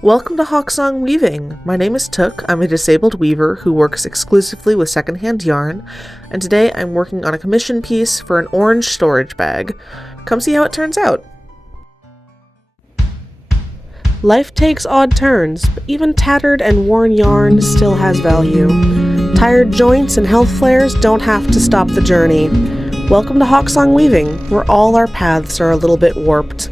Welcome to Hawksong Weaving. My name is Took. I'm a disabled weaver who works exclusively with secondhand yarn, and today I'm working on a commission piece for an orange storage bag. Come see how it turns out. Life takes odd turns, but even tattered and worn yarn still has value. Tired joints and health flares don't have to stop the journey. Welcome to Hawksong Weaving, where all our paths are a little bit warped.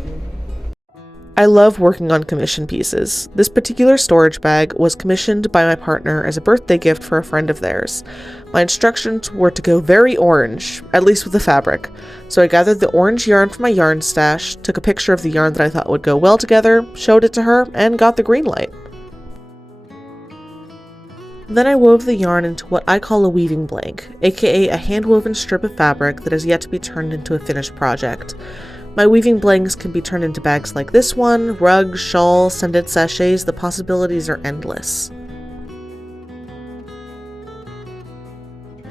I love working on commission pieces. This particular storage bag was commissioned by my partner as a birthday gift for a friend of theirs. My instructions were to go very orange, at least with the fabric. So I gathered the orange yarn from my yarn stash, took a picture of the yarn that I thought would go well together, showed it to her, and got the green light. Then I wove the yarn into what I call a weaving blank, aka a hand-woven strip of fabric that has yet to be turned into a finished project. My weaving blanks can be turned into bags like this one, rugs, shawls, scented sachets. The possibilities are endless.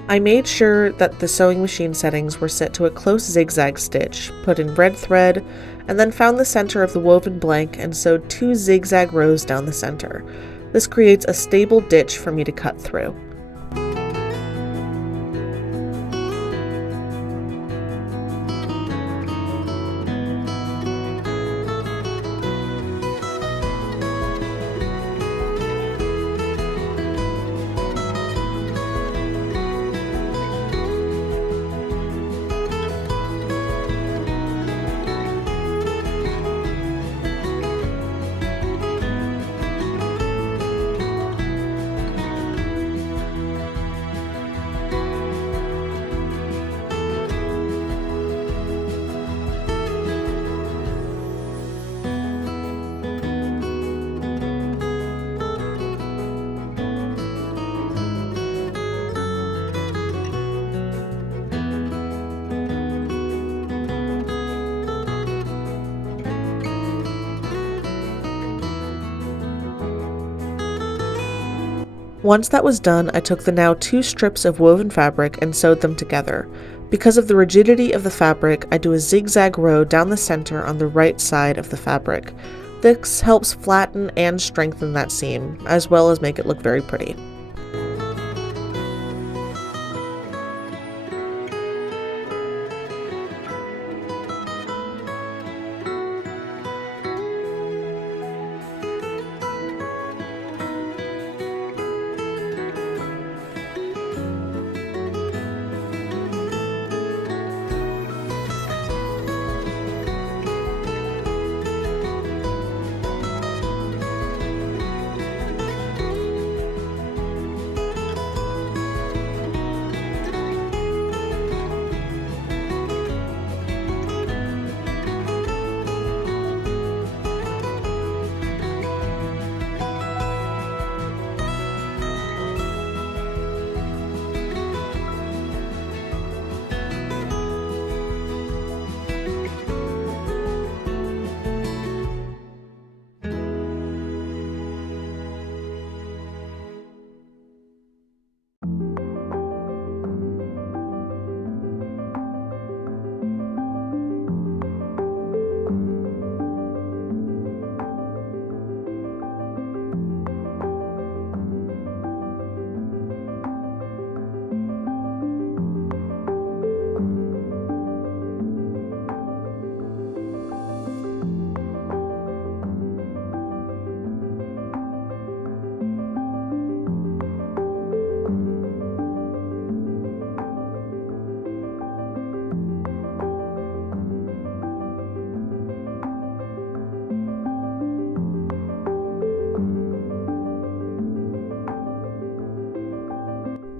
I made sure that the sewing machine settings were set to a close zigzag stitch, put in red thread, and then found the center of the woven blank and sewed 2 zigzag rows down the center. This creates a stable ditch for me to cut through. Once that was done, I took the now 2 strips of woven fabric and sewed them together. Because of the rigidity of the fabric, I do a zigzag row down the center on the right side of the fabric. This helps flatten and strengthen that seam, as well as make it look very pretty.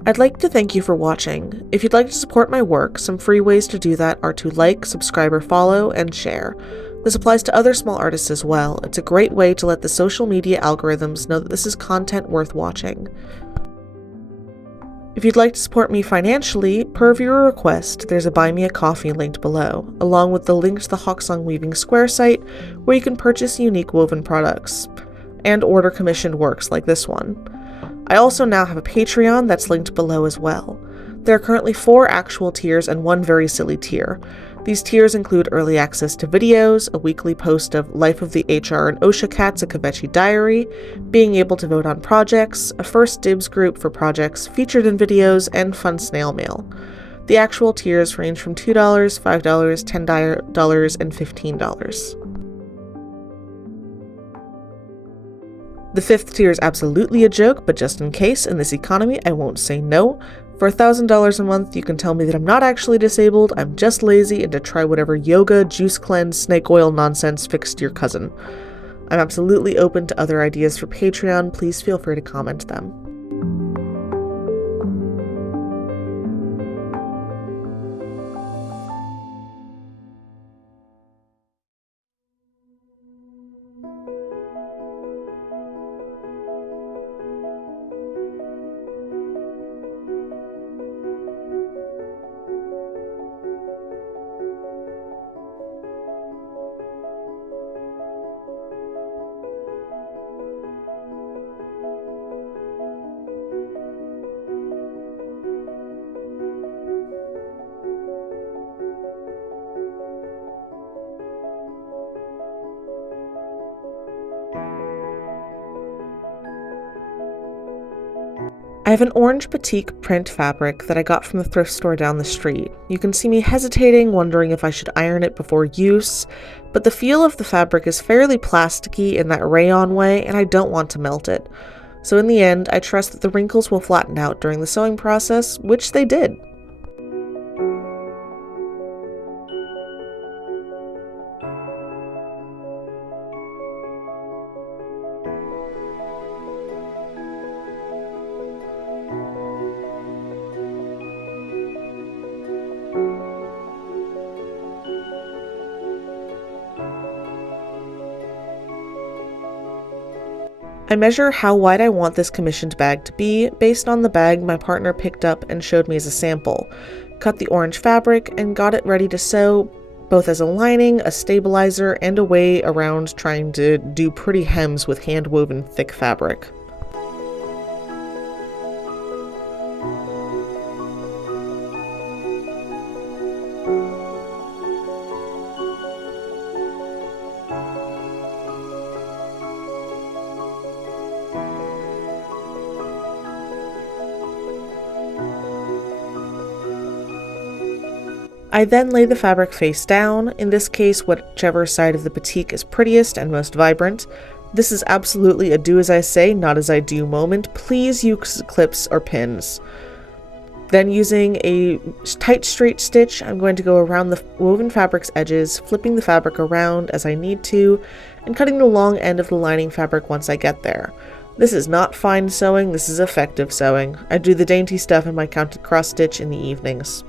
I'd like to thank you for watching. If you'd like to support my work, some free ways to do that are to like, subscribe or follow, and share. This applies to other small artists as well. It's a great way to let the social media algorithms know that this is content worth watching. If you'd like to support me financially, per viewer request, there's a Buy Me a Coffee linked below, along with the link to the Hawksong Weaving Square site, where you can purchase unique woven products, and order commissioned works like this one. I also now have a Patreon that's linked below as well. There are currently 4 actual tiers and 1 very silly tier. These tiers include early access to videos, a weekly post of Life of the HR and OSHA Cats, a Kvetchy diary, being able to vote on projects, a first dibs group for projects featured in videos, and fun snail mail. The actual tiers range from $2, $5, $10, and $15. The 5th tier is absolutely a joke, but just in case, in this economy, I won't say no. For $1,000 a month, you can tell me that I'm not actually disabled, I'm just lazy, and to try whatever yoga, juice cleanse, snake oil nonsense fixed your cousin. I'm absolutely open to other ideas for Patreon, please feel free to comment them. I have an orange batik print fabric that I got from the thrift store down the street. You can see me hesitating, wondering if I should iron it before use, but the feel of the fabric is fairly plasticky in that rayon way, and I don't want to melt it. So in the end, I trust that the wrinkles will flatten out during the sewing process, which they did. I measure how wide I want this commissioned bag to be based on the bag my partner picked up and showed me as a sample, cut the orange fabric, and got it ready to sew, both as a lining, a stabilizer, and a way around trying to do pretty hems with hand-woven thick fabric. I then lay the fabric face down, in this case whichever side of the batik is prettiest and most vibrant. This is absolutely a do as I say, not as I do moment. Please use clips or pins. Then using a tight straight stitch, I'm going to go around the woven fabric's edges, flipping the fabric around as I need to, and cutting the long end of the lining fabric once I get there. This is not fine sewing, this is effective sewing. I do the dainty stuff in my counted cross stitch in the evenings.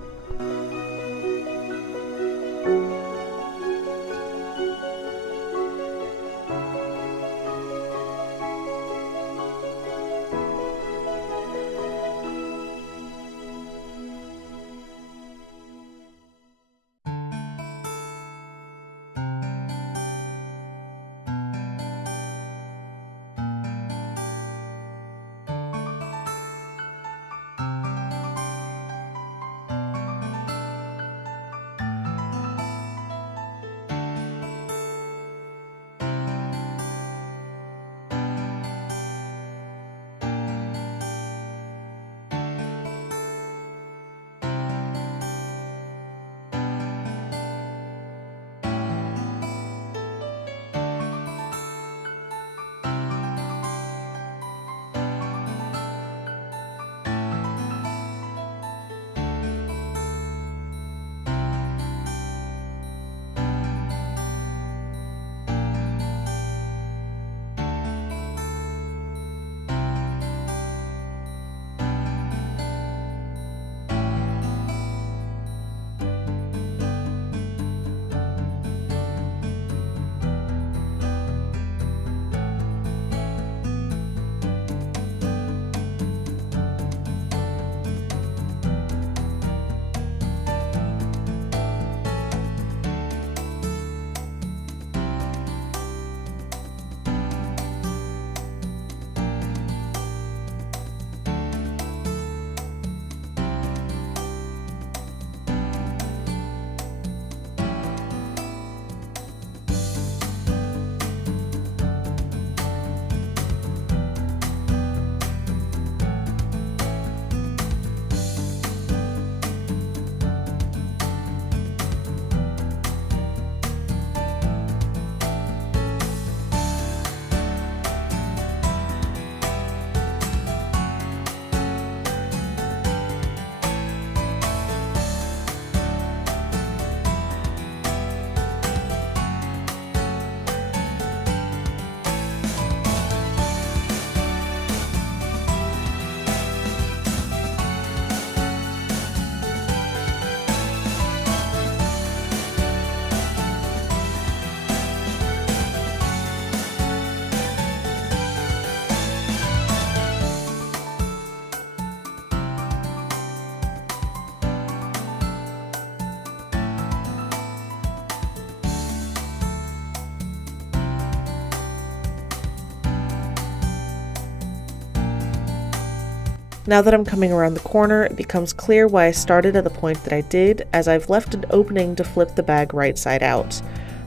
Now that I'm coming around the corner, it becomes clear why I started at the point that I did, as I've left an opening to flip the bag right side out.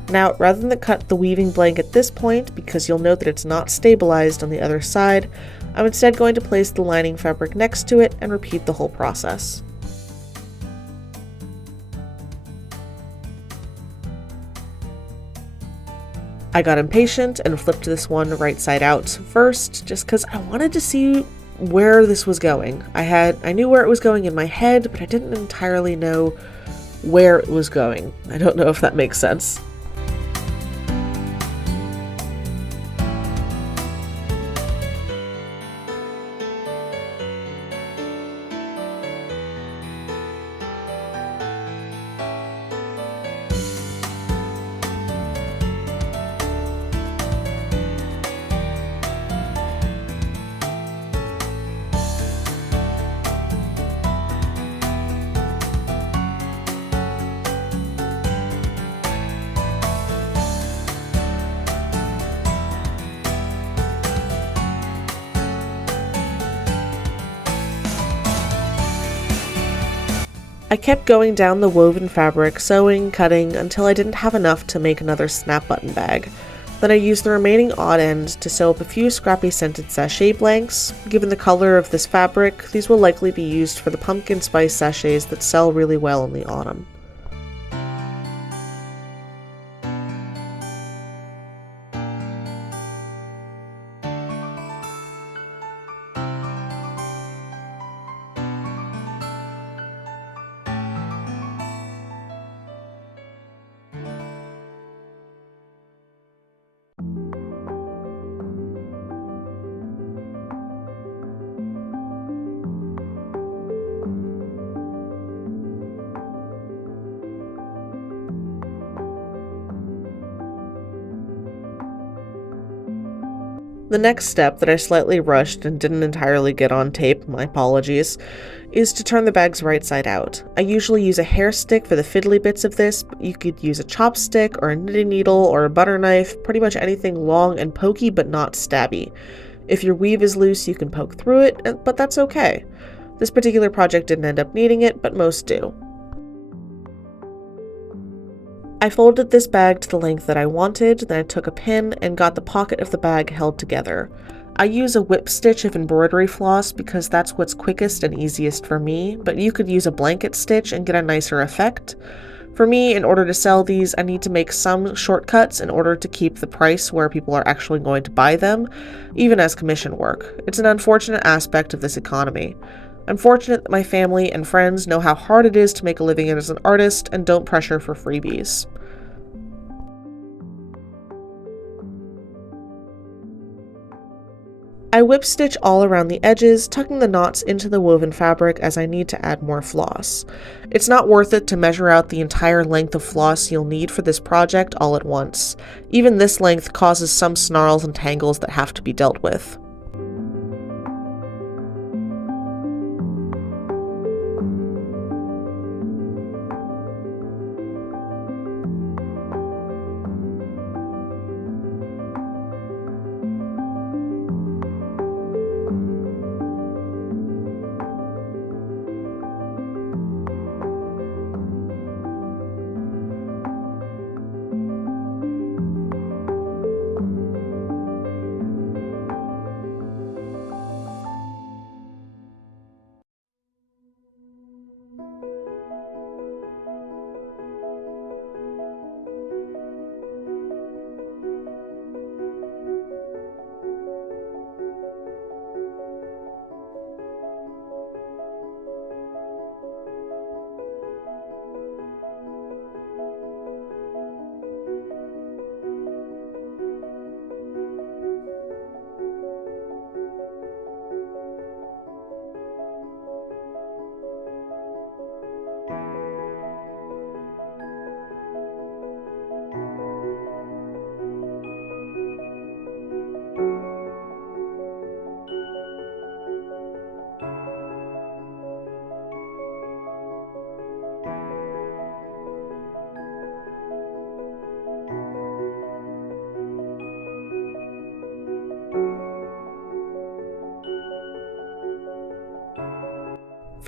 Now, rather than cut the weaving blank at this point, because you'll note that it's not stabilized on the other side, I'm instead going to place the lining fabric next to it and repeat the whole process. I got impatient and flipped this one right side out first, just because I wanted to see where this was going. I knew where it was going in my head, but I didn't entirely know where it was going. I don't know if that makes sense. I kept going down the woven fabric, sewing, cutting, until I didn't have enough to make another snap button bag. Then I used the remaining odd end to sew up a few scrappy scented sachet blanks. Given the color of this fabric, these will likely be used for the pumpkin spice sachets that sell really well in the autumn. The next step that I slightly rushed and didn't entirely get on tape, my apologies, is to turn the bags right side out. I usually use a hair stick for the fiddly bits of this, but you could use a chopstick or a knitting needle or a butter knife, pretty much anything long and pokey but not stabby. If your weave is loose, you can poke through it, but that's okay. This particular project didn't end up needing it, but most do. I folded this bag to the length that I wanted, then I took a pin and got the pocket of the bag held together. I use a whip stitch of embroidery floss because that's what's quickest and easiest for me, but you could use a blanket stitch and get a nicer effect. For me, in order to sell these, I need to make some shortcuts in order to keep the price where people are actually going to buy them, even as commission work. It's an unfortunate aspect of this economy. I'm fortunate that my family and friends know how hard it is to make a living as an artist and don't pressure for freebies. I whip stitch all around the edges, tucking the knots into the woven fabric as I need to add more floss. It's not worth it to measure out the entire length of floss you'll need for this project all at once. Even this length causes some snarls and tangles that have to be dealt with.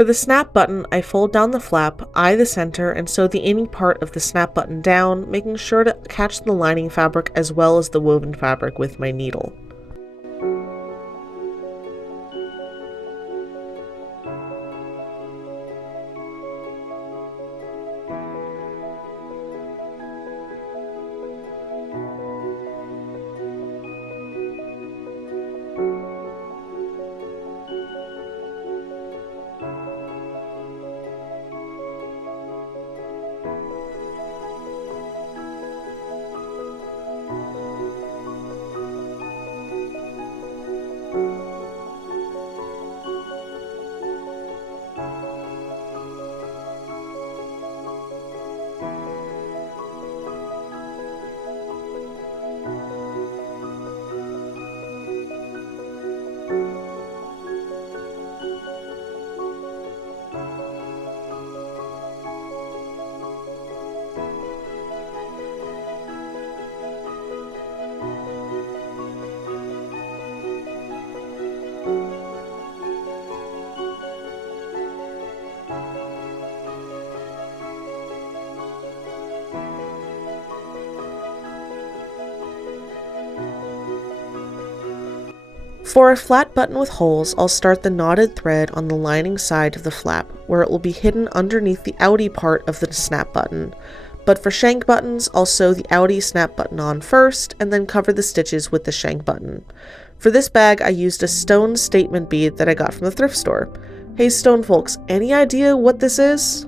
For the snap button, I fold down the flap, eye the center, and sew the inning part of the snap button down, making sure to catch the lining fabric as well as the woven fabric with my needle. For a flat button with holes, I'll start the knotted thread on the lining side of the flap, where it will be hidden underneath the outie part of the snap button. But for shank buttons, I'll sew the outie snap button on first, and then cover the stitches with the shank button. For this bag, I used a stone statement bead that I got from the thrift store. Hey stone folks, any idea what this is?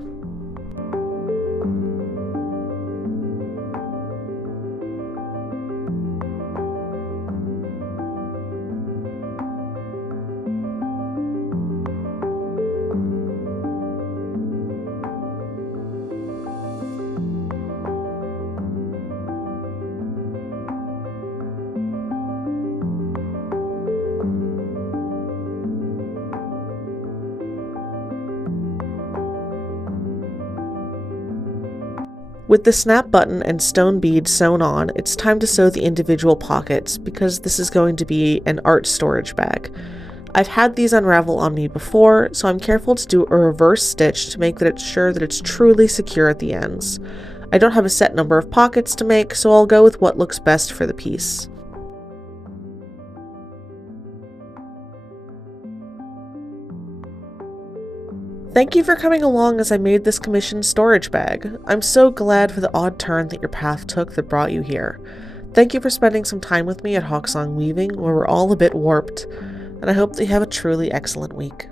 With the snap button and stone bead sewn on, it's time to sew the individual pockets because this is going to be an art storage bag. I've had these unravel on me before, so I'm careful to do a reverse stitch to make sure that it's truly secure at the ends. I don't have a set number of pockets to make, so I'll go with what looks best for the piece. Thank you for coming along as I made this commissioned storage bag. I'm so glad for the odd turn that your path took that brought you here. Thank you for spending some time with me at Hawksong Weaving, where we're all a bit warped, and I hope that you have a truly excellent week.